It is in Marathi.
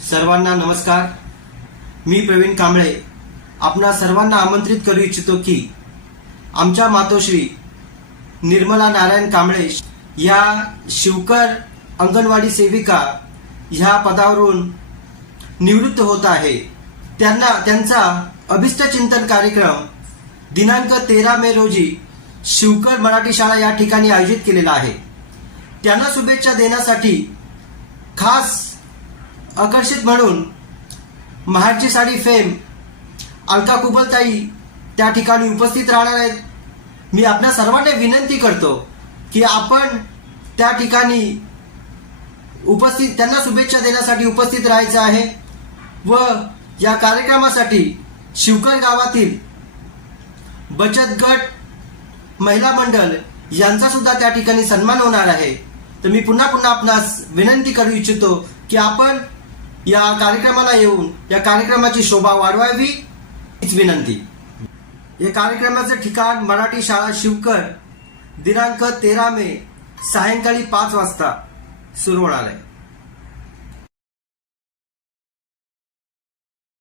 सर्वांना नमस्कार। मी प्रवीण कांबळे आपणा सर्वांना आमंत्रित करू इच्छितो की आमच्या मातोश्री निर्मला नारायण कांबळे या शिवकर अंगणवाडी सेविका ह्या पदावरून निवृत्त होत आहे। त्यांचा अभिष्ट चिंतन कार्यक्रम दिनांक 13 मे रोजी शिवकर मराठी शाळा या ठिकाणी आयोजित केलेला आहे। त्यांना शुभेच्छा देण्यासाठी खास आकर्षित म्हणून महाडची साडी फेम अलका कुबलताई त्या ठिकाणी उपस्थित राहणार आहेत। मी आपल्या सर्वांना विनंती करतो की आपण त्या ठिकाणी त्यांना शुभेच्छा देण्यासाठी उपस्थित राहायचं आहे व या कार्यक्रमासाठी शिवकर गावातील बचत गट महिला मंडळ यांचा सुद्धा त्या ठिकाणी सन्मान होणार आहे। तर मी पुन्हा आपणास विनंती करू इच्छितो की आपण या कार्यक्रमाला येऊन या कार्यक्रमाची शोभा वाढवावी हीच विनंती। या कार्यक्रमाचे ठिकाण मराठी शाळा शिवकर, दिनांक 13 मे सायंकाळी 5 वाजता सुरू होणार आहे।